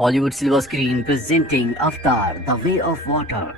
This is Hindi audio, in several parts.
हॉलीवुड सिल्वर स्क्रीन प्रेजेंटिंग अवतार द वे ऑफ वाटर।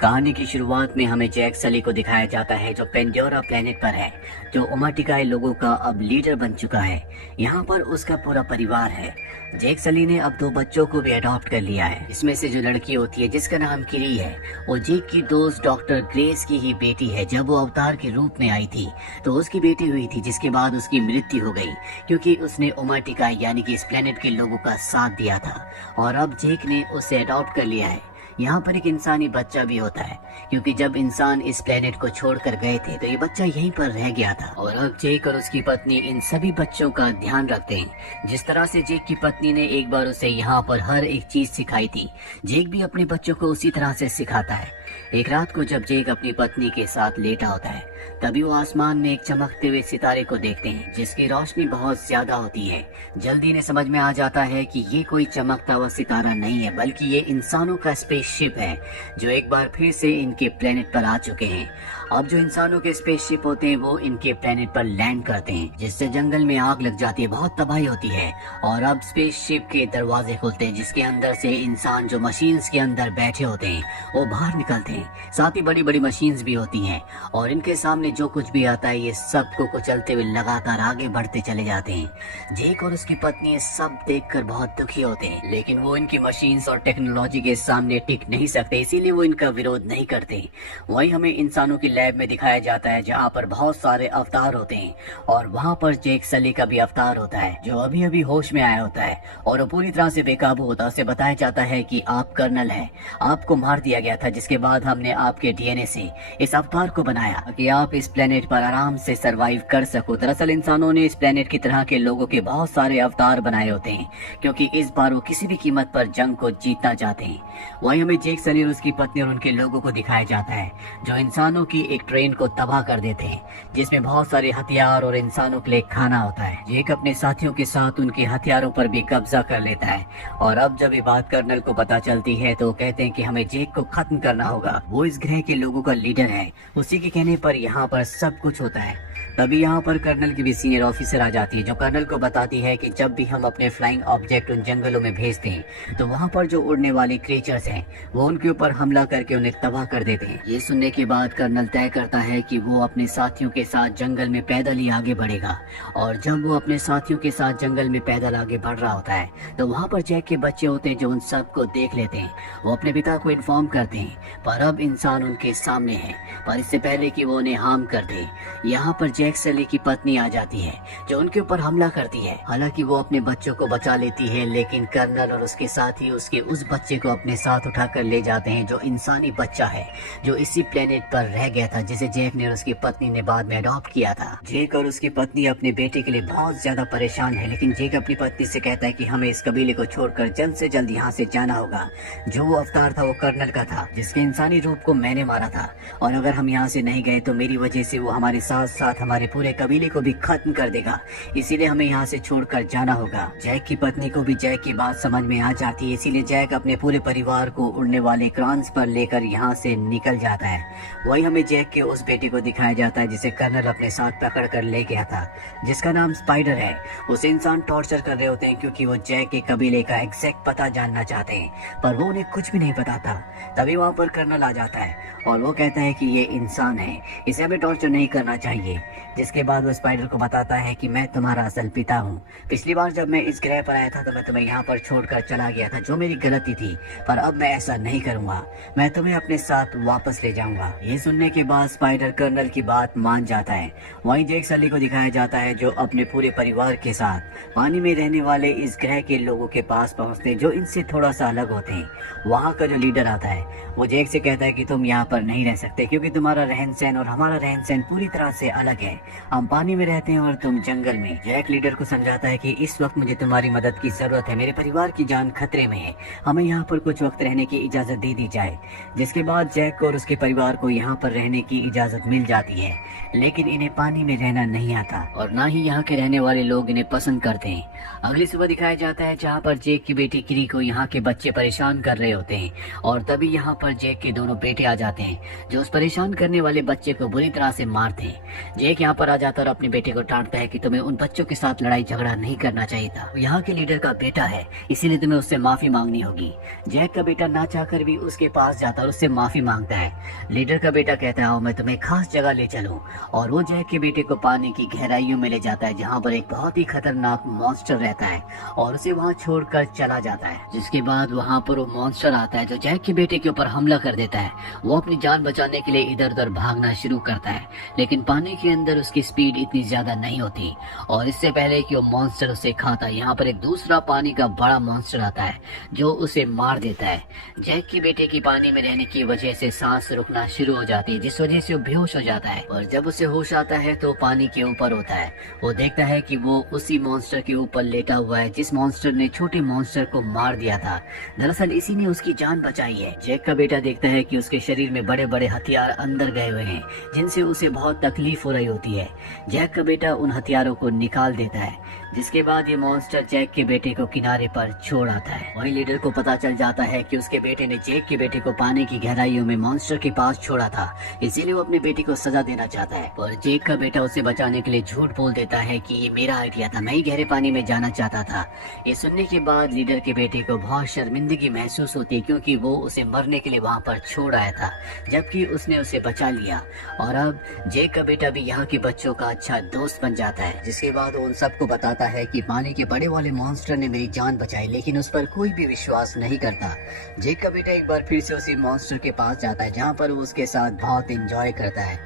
कहानी की शुरुआत में हमें जैक सली को दिखाया जाता है जो पेंडोरा प्लेनेट पर है, जो उमाटिकाई लोगों का अब लीडर बन चुका है। यहाँ पर उसका पूरा परिवार है। जैक सली ने अब 2 बच्चों को भी अडॉप्ट कर लिया है। इसमें से जो लड़की होती है जिसका नाम किरी है, वो जैक की दोस्त डॉक्टर ग्रेस की ही बेटी है। जब वो अवतार के रूप में आई थी तो उसकी बेटी हुई थी, जिसके बाद उसकी मृत्यु हो गई क्योंकि उसने उमाटिकाई यानी कि इस प्लेनेट के लोगों का साथ दिया था। और अब जैक ने उसे अडॉप्ट कर लिया है। यहाँ पर एक इंसानी बच्चा भी होता है क्योंकि जब इंसान इस प्लेनेट को छोड़कर गए थे तो ये बच्चा यहीं पर रह गया था। और अब जैक और उसकी पत्नी इन सभी बच्चों का ध्यान रखते हैं। जिस तरह से जैक की पत्नी ने एक बार उसे यहाँ पर हर एक चीज सिखाई थी, जैक भी अपने बच्चों को उसी तरह से सिखाता है। एक रात को जब जैक अपनी पत्नी के साथ लेटा होता है, तभी वो आसमान में एक चमकते हुए सितारे को देखते हैं जिसकी रोशनी बहुत ज्यादा होती है। जल्दी इन्हें समझ में आ जाता है कि ये कोई चमकता हुआ सितारा नहीं है, बल्कि ये इंसानों का स्पेसशिप है जो एक बार फिर से इनके प्लेनेट पर आ चुके हैं। अब जो इंसानों के स्पेसशिप होते हैं वो इनके प्लेनेट पर लैंड करते हैं, जिससे जंगल में आग लग जाती है, बहुत तबाही होती है। और अब स्पेसशिप के दरवाजे खुलते हैं जिसके अंदर से इंसान जो मशीन्स के अंदर बैठे होते हैं वो बाहर निकलते हैं। साथ ही बड़ी बड़ी मशीन्स भी होती हैं और इनके सामने जो कुछ भी आता है ये सबको कुचलते हुए लगातार आगे बढ़ते चले जाते हैं। जैक और उसकी पत्नी ये सब देखकर बहुत दुखी होते हैं, लेकिन वो इनकी मशीन्स और टेक्नोलॉजी के सामने टिक नहीं सकते, इसीलिए वो इनका विरोध नहीं करते। वहीं हमें इंसानों की लैब में दिखाया जाता है जहाँ पर बहुत सारे अवतार होते हैं और वहाँ पर जैक सली का भी अवतार होता है जो अभी अभी होश में आया होता है और वो पूरी तरह से बेकाबू होता है। उसे बताया जाता है कि आप कर्नल है, आपको मार दिया गया था, जिसके बाद हमने आपके डीएनए से इस अवतार को बनाया कि आप इस प्लेनेट पर आराम से सरवाइव कर सको। दरअसल इंसानों ने इस प्लेनेट की तरह के लोगों के बहुत सारे अवतार बनाए होते हैं क्योंकि इस बार वो किसी भी कीमत पर जंग को जीतना चाहते हैं। वहीं हमें जैक सली और उसकी पत्नी और उनके लोगों को दिखाया जाता है जो इंसानों की एक ट्रेन को तबाह कर देते हैं जिसमें बहुत सारे हथियार और इंसानों के लिए खाना होता है। जैक अपने साथियों के साथ उनके हथियारों पर भी कब्जा कर लेता है और अब जब ये बात कर्नल को पता चलती है तो कहते हैं कि हमें जैक को खत्म करना होगा। वो इस ग्रह के लोगों का लीडर है, उसी के कहने पर यहाँ पर सब कुछ होता है। तभी यहाँ पर कर्नल की भी सीनियर ऑफिसर आ जाती है जो कर्नल को बताती है कि जब भी हम अपने फ्लाइंग ऑब्जेक्ट उन जंगलों में भेजते हैं तो वहाँ पर जो उड़ने वाले क्रिएचर्स हैं वो उनके ऊपर हमला करके उन्हें तबाह कर देते हैं। ये सुनने के बाद कर्नल तय करता है कि वो अपने साथियों के साथ जंगल में पैदल ही आगे बढ़ेगा। और जब वो अपने साथियों के साथ जंगल में पैदल आगे बढ़ रहा होता है तो वहाँ पर जैक के बच्चे होते हैं जो उन सबको देख लेते हैं। वो अपने पिता को इन्फॉर्म करते हैं पर अब इंसान उनके सामने है। पर इससे पहले कि वो उन्हें हार्म कर दे, यहाँ पर जैक सली की पत्नी आ जाती है जो उनके ऊपर हमला करती है। हालांकि वो अपने बच्चों को बचा लेती है, लेकिन कर्नल और उसके साथी उसके उस बच्चे को अपने साथ उठाकर ले जाते हैं जो इंसानी बच्चा है जो इसी प्लेनेट पर रह गया था, जिसे जैक ने और उसकी पत्नी ने बाद में अडॉप्ट किया था। जैक और उसकी पत्नी अपने बेटे के लिए बहुत ज्यादा परेशान है, लेकिन जैक अपनी पत्नी से कहता है कि हमें इस कबीले को छोड़कर जल्द से जल्द यहाँ से जाना होगा। जो वो अवतार था वो कर्नल का था जिसके इंसानी रूप को मैंने मारा था, और अगर हम यहाँ से नहीं गए तो मेरी वजह से वो हमारे साथ साथ हमारे पूरे कबीले को भी खत्म कर देगा, इसीलिए हमें यहाँ से छोड़कर जाना होगा। जैक की पत्नी को भी जैक की बात समझ में आ जाती है, इसीलिए जैक अपने पूरे परिवार को उड़ने वाले क्रांस पर लेकर यहाँ से निकल जाता है। वही हमें जैक के उस बेटे को दिखाया जाता है जिसे कर्नल अपने साथ पकड़ कर ले गया था, जिसका नाम स्पाइडर है। उसे इंसान टॉर्चर कर रहे होते हैं क्योंकि वो जैक के कबीले का एग्जैक्ट पता जानना चाहते हैं, पर वो उन्हें कुछ भी नहीं पता था। तभी वहाँ पर कर्नल आ जाता है और वो कहता है कि ये इंसान है, इसे हमें टॉर्चर नहीं करना चाहिए। जिसके बाद वो स्पाइडर को बताता है कि मैं तुम्हारा असल पिता हूँ। पिछली बार जब मैं इस ग्रह पर आया था तो मैं तुम्हें यहाँ पर छोड़कर चला गया था, जो मेरी गलती थी, पर अब मैं ऐसा नहीं करूँगा, मैं तुम्हें अपने साथ वापस ले जाऊंगा। ये सुनने के बाद स्पाइडर कर्नल की बात मान जाता है। वहीं जैक सली को दिखाया जाता है जो अपने पूरे परिवार के साथ पानी में रहने वाले इस ग्रह के लोगों के पास पहुँचते हैं जो इनसे थोड़ा सा अलग होते हैं। वहाँ का जो लीडर आता है वो जैक से कहता है कि तुम यहाँ पर नहीं रह सकते क्योंकि तुम्हारा रहन सहन और हमारा रहन सहन पूरी तरह से अलग है। हम पानी में रहते हैं और तुम जंगल में। जैक लीडर को समझाता है कि इस वक्त मुझे तुम्हारी मदद की जरूरत है, मेरे परिवार की जान खतरे में है, हमें यहाँ पर कुछ वक्त रहने की इजाजत दे दी जाए। जिसके बाद जैक और उसके परिवार को यहाँ पर रहने की इजाजत मिल जाती है, लेकिन इन्हें पानी में रहना नहीं आता और ना ही यहाँ के रहने वाले लोग इन्हें पसंद करते हैं। अगली सुबह दिखाया जाता है जहाँ पर जैक की बेटी किरी को यहाँ के बच्चे परेशान कर रहे होते हैं और तभी यहाँ पर जैक के दोनों बेटे आ जाते हैं जो उस परेशान करने वाले बच्चे को बुरी तरह से मारते हैं। जैक यहाँ पर आ जाता है और अपने बेटे को डांटता है कि तुम्हें उन बच्चों के साथ लड़ाई झगड़ा नहीं करना चाहिए था। यहाँ के लीडर का बेटा है, इसीलिए तुम्हें उससे माफी मांगनी होगी। जैक का बेटा ना चाहकर भी उसके पास जाता है और उससे माफी मांगता है। लीडर का बेटा कहता है, आओ मैं तुम्हें खास जगह ले चलूं, और वो जैक के बेटे को पानी की गहराइयों में ले जाता है, जहाँ पर एक बहुत ही खतरनाक मॉन्स्टर रहता है, और उसे वहाँ छोड़कर चला जाता है। जिसके बाद वहाँ पर वो मॉन्स्टर आता है जो जैक के बेटे के ऊपर हमला कर देता है। वो अपनी जान बचाने के लिए इधर उधर भागना शुरू करता है, लेकिन पानी के अंदर उसकी स्पीड इतनी ज्यादा नहीं होती, और इससे पहले कि वो मॉन्स्टर उसे खाता, यहाँ पर एक दूसरा पानी का बड़ा मॉन्स्टर आता है जो उसे मार देता है। जैक के बेटे की पानी में रहने की वजह से सांस रुकना शुरू हो जाती है, जिस वजह से वो बेहोश हो जाता है, और जब उसे होश आता है तो पानी के ऊपर होता है। वो देखता है कि वो उसी मॉन्स्टर के ऊपर लेटा हुआ है जिस मॉन्स्टर ने छोटे मॉन्स्टर को मार दिया था। दरअसल इसी ने उसकी जान बचाई है। जैक का बेटा देखता है कि उसके शरीर में बड़े बड़े हथियार अंदर गए हुए हैं, जिनसे उसे बहुत तकलीफ हो रही होती है। जैक का बेटा उन हथियारों को निकाल देता है, जिसके बाद ये मॉन्स्टर जैक के बेटे को किनारे पर छोड़ आता है। वही लीडर को पता चल जाता है कि उसके बेटे ने जैक के बेटे को पानी की गहराइयों में मॉन्स्टर के पास छोड़ा था, इसीलिए वो अपने बेटे को सजा देना चाहता है। और जैक का बेटा उसे बचाने के लिए झूठ बोल देता है कि ये मेरा आइडिया था, मैं ही गहरे पानी में जाना चाहता था। ये सुनने के बाद लीडर के बेटे को बहुत शर्मिंदगी महसूस होती है, क्योंकि वो उसे मरने के लिए वहाँ पर छोड़ आया था, जबकि उसने उसे बचा लिया। और अब जैक का बेटा भी यहाँ के बच्चों का अच्छा दोस्त बन जाता है, जिसके बाद वो उन सबको बताता है कि पानी के बड़े वाले मॉन्स्टर ने मेरी जान बचाई, लेकिन उस पर कोई भी विश्वास नहीं करता। जैक का बेटा एक बार फिर से उसी मॉन्स्टर के पास जाता है, जहाँ पर वो उसके साथ बहुत एंजॉय करता है।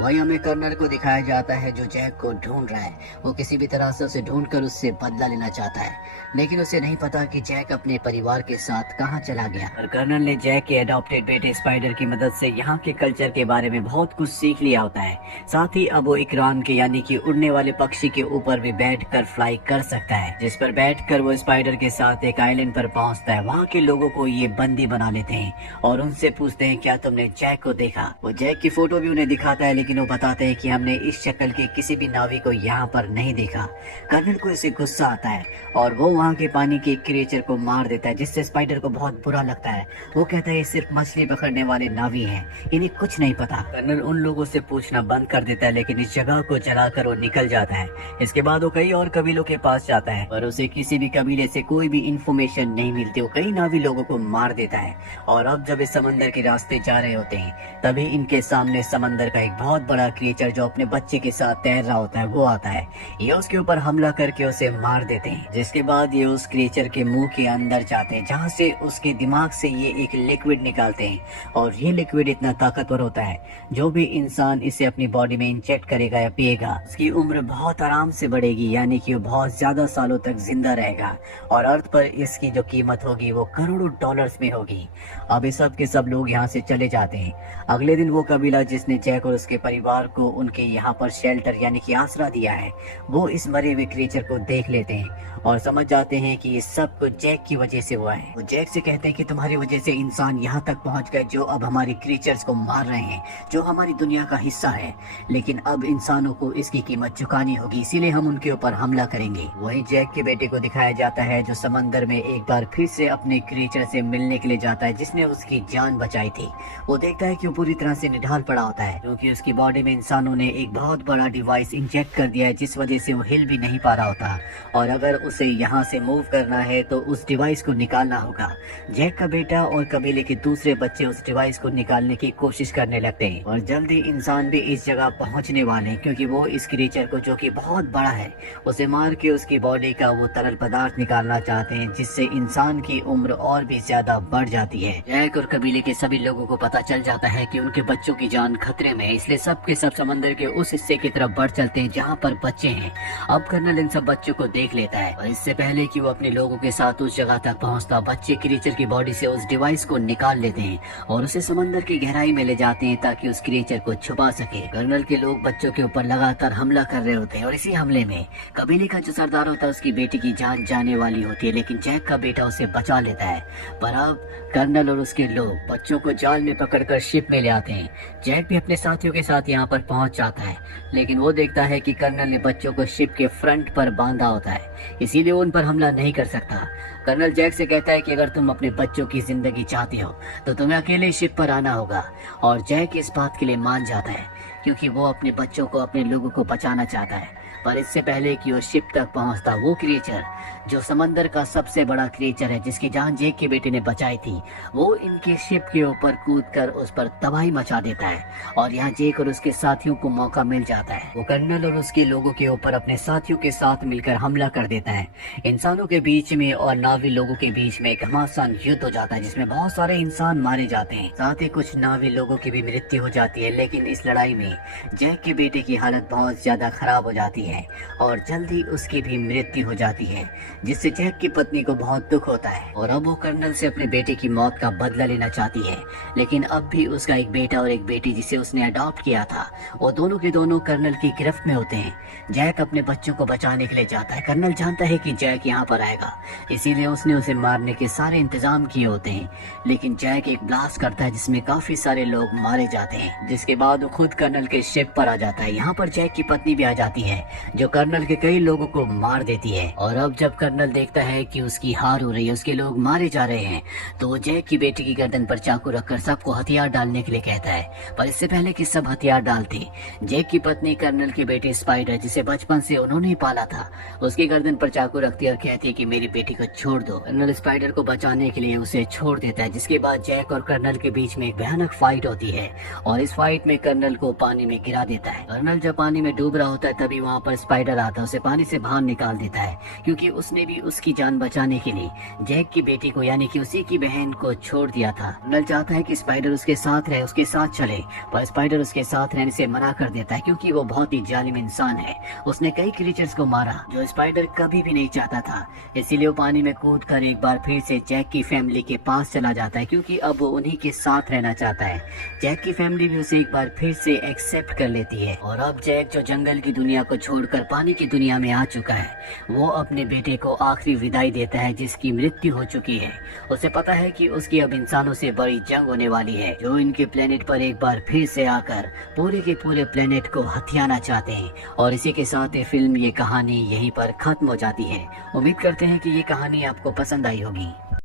वहीं हमें कर्नल को दिखाया जाता है जो जैक को ढूंढ रहा है। वो किसी भी तरह से उसे ढूंढकर उससे बदला लेना चाहता है, लेकिन उसे नहीं पता कि जैक अपने परिवार के साथ कहाँ चला गया। और कर्नल ने जैक के अडॉप्टेड बेटे स्पाइडर की मदद से यहाँ के कल्चर के बारे में बहुत कुछ सीख लिया होता है। साथ ही अब वो इकरान के यानी कि उड़ने वाले पक्षी के ऊपर भी बैठकर फ्लाई कर सकता है, जिस पर बैठकर वो स्पाइडर के साथ एक आइलैंड पर पहुंचता है। वहाँ के लोगों को ये बंदी बना लेते हैं और उनसे पूछते हैं, क्या तुमने जैक को देखा? वो जैक की फोटो भी उन्हें दिखाता है, लेकिन वो बताते हैं कि हमने इस शक्ल के किसी भी नावी को यहाँ पर नहीं देखा। कर्नल को इसे गुस्सा आता है और वो वहाँ के पानी के क्रिएचर को मार देता है, जिससे स्पाइडर को बहुत बुरा लगता है। वो कहता है ये सिर्फ मछली पकड़ने वाले नावी हैं, इन्हें कुछ नहीं पता। कर्नल उन लोगों से पूछना बंद कर देता है, लेकिन इस जगह को जलाकर वो निकल जाता है। इसके बाद वो कई और कबीलों के पास जाता है, पर उसे किसी भी कबीले से कोई भी इंफॉर्मेशन नहीं मिलती। वो कई नावी लोगों को मार देता है। और अब जब इस समंदर के रास्ते जा रहे होते हैं, तभी इनके सामने समंदर का एक बहुत बड़ा क्रिएचर जो अपने बच्चे के साथ तैर रहा होता है वो आता है। ये उसके ऊपर हमला करके उसे मार देते हैं, जिसके बाद ये उस क्रिएचर के मुंह के अंदर जाते हैं, जहाँ से उसके दिमाग से ये एक लिक्विड निकालते हैं। और ये लिक्विड इतना ताकतवर होता है, जो भी इंसान इसे अपनी बॉडी में इंजेक्ट करेगा या पिएगा, उसकी उम्र बहुत आराम से बढ़ेगी, यानी कि वो बहुत ज्यादा सालों तक जिंदा रहेगा। और अर्थ पर इसकी जो कीमत होगी वो करोड़ों डॉलर्स में होगी। अब ये सब के सब लोग यहाँ से चले जाते हैं। अगले दिन वो कबीला जिसने जैक और उसके परिवार को उनके यहाँ पर शेल्टर यानी कि आसरा दिया है, वो इस मरे हुए क्रिएचर को देख लेते हैं और समझ जाते हैं कि ये सब कुछ जैक की वजह से हुआ है। वो जैक से कहते हैं कि तुम्हारी वजह से इंसान यहाँ तक पहुँच गए जो अब हमारी क्रिएचर्स को मार रहे हैं, जो हमारी दुनिया का हिस्सा है। लेकिन अब इंसानों को इसकी कीमत चुकानी होगी, इसीलिए हम उनके ऊपर हमला करेंगे। वही जैक के बेटे को दिखाया जाता है जो समंदर में एक बार फिर से अपने क्रिएचर से मिलने के लिए जाता है जिसने उसकी जान बचाई थी। वो देखता है कि वो पूरी तरह से निढाल पड़ा होता है, क्योंकि उसकी बॉडी में इंसानों ने एक बहुत बड़ा डिवाइस इंजेक्ट कर दिया है, जिस वजह से वो हिल भी नहीं पा रहा होता। और अगर उसे यहाँ से मूव करना है तो उस डिवाइस को निकालना होगा। जैक का बेटा और कबीले के दूसरे बच्चे उस डिवाइस को निकालने की कोशिश करने लगते हैं और जल्दी इंसान भी इस जगह पहुंचने वाले हैं, क्योंकि वो इस क्रिएचर को, जो कि बहुत बड़ा है, उसे मार के उसकी बॉडी का वो तरल पदार्थ निकालना चाहते हैं, जिससे इंसान की उम्र और भी ज्यादा बढ़ जाती है। जैक और कबीले के सभी लोगों को पता चल जाता है कि उनके बच्चों की जान खतरे में है, इसलिए सब के सब समंदर के उस हिस्से की तरफ बढ़ चलते हैं जहाँ पर बच्चे हैं। अब कर्नल इन सब बच्चों को देख लेता है और इससे पहले कि वो अपने लोगों के साथ उस जगह तक पहुँचता, बच्चे क्रिएचर की बॉडी से उस डिवाइस को निकाल लेते हैं और उसे समंदर की गहराई में ले जाते हैं ताकि उस क्रिएचर को छुपा सके। कर्नल के लोग बच्चों के ऊपर लगातार हमला कर रहे होते हैं और इसी हमले में कबीले का जो सरदार होता है उसकी बेटी की जान जाने वाली होती है, लेकिन जैक का बेटा उसे बचा लेता है। पर अब कर्नल और उसके लोग बच्चों को जाल में पकड़कर शिप में ले आते हैं। जैक भी अपने साथियों के साथ यहाँ पर पहुंच जाता है, लेकिन वो देखता है कि कर्नल ने बच्चों को शिप के फ्रंट पर बांधा होता है, इसीलिए वो उन पर हमला नहीं कर सकता। कर्नल जैक से कहता है कि अगर तुम अपने बच्चों की जिंदगी चाहते हो तो तुम्हें अकेले शिप पर आना होगा, और जैक इस बात के लिए मान जाता है, क्योंकि वो अपने बच्चों को, अपने लोगों को बचाना चाहता है। पर इससे पहले कि वो शिप तक पहुंचता, वो क्रिएचर जो समंदर का सबसे बड़ा क्रिएचर है, जिसकी जान जैक के बेटे ने बचाई थी, वो इनके शिप के ऊपर कूदकर उस पर तबाही मचा देता है और यहाँ जैक और उसके साथियों को मौका मिल जाता है। वो कर्नल और उसके लोगों के ऊपर अपने साथियों के साथ मिलकर हमला कर देता है। इंसानों के बीच में और नावी लोगों के बीच में एक घमासान युद्ध हो जाता है, जिसमें बहुत सारे इंसान मारे जाते हैं, साथ ही कुछ नावी लोगों की भी मृत्यु हो जाती है। लेकिन इस लड़ाई में जैक के बेटे की हालत बहुत ज्यादा खराब हो जाती है और जल्दी उसकी भी मृत्यु हो जाती है, जिससे जैक की पत्नी को बहुत दुख होता है और अब वो कर्नल से अपने बेटे की मौत का बदला लेना चाहती है। लेकिन अब भी उसका एक बेटा और एक बेटी जिसे उसने अडॉप्ट किया था, वो दोनों के दोनों कर्नल की गिरफ्त में होते हैं। जैक अपने बच्चों को बचाने के लिए जाता है। कर्नल जानता है कि जैक यहाँ पर आएगा, इसीलिए उसने उसे मारने के सारे इंतजाम किए होते हैं। लेकिन जैक एक ब्लास्ट करता है जिसमें काफी सारे लोग मारे जाते हैं, जिसके बाद वो खुद कर्नल के शिप पर आ जाता है। यहाँ पर जैक की पत्नी भी आ जाती है, जो कर्नल के कई लोगों को मार देती है। और अब जब कर्नल देखता है कि उसकी हार हो रही है, उसके लोग मारे जा रहे हैं, तो वो जैक की बेटी की गर्दन पर चाकू रखकर सबको हथियार डालने के लिए कहता है। पर इससे पहले कि सब हथियार डालते, जैक की पत्नी कर्नल की बेटी स्पाइडर, जिसे बचपन से उन्होंने ही पाला था, उसकी गर्दन पर चाकू रखती है और कहती है कि मेरी बेटी को छोड़ दो। कर्नल स्पाइडर को बचाने के लिए उसे छोड़ देता है, जिसके बाद जैक और कर्नल के बीच में एक भयानक फाइट होती है और इस फाइट में कर्नल को पानी में गिरा देता है। कर्नल जब पानी में डूब रहा होता है, तभी वहाँ पर स्पाइडर आता है, उसे पानी से बाहर निकाल देता है, क्योंकि उसने भी उसकी जान बचाने के लिए जैक की बेटी को, यानी कि उसी की बहन को छोड़ दिया था। कर्नल चाहता है कि स्पाइडर उसके साथ रहे, उसके साथ चले, पर स्पाइडर उसके साथ रहने से मना कर देता है, क्योंकि वो बहुत ही जालिम इंसान है। उसने कई क्रीचर्स को मारा जो स्पाइडर कभी भी नहीं चाहता था। इसीलिए वो पानी में कूदकर एक बार फिर से जैक की फैमिली के पास चला जाता है, क्योंकि अब वो उन्हीं के साथ रहना चाहता है। जैक की फैमिली भी उसे एक बार फिर से एक्सेप्ट कर लेती है और अब जैक, जो जंगल की दुनिया को छोड़कर पानी की दुनिया में आ चुका है, वो अपने बेटे को आखिरी विदाई देता है, जिसकी मृत्यु हो चुकी है। उसे पता है कि उसकी अब इंसानों से बड़ी जंग होने वाली है, जो इनके प्लेनेट पर एक बार फिर से आकर पूरे के पूरे प्लेनेट को हथियाना चाहते हैं। और इसी के साथ ये फिल्म, ये कहानी यहीं पर खत्म हो जाती है। उम्मीद करते हैं कि ये कहानी आपको पसंद आई होगी।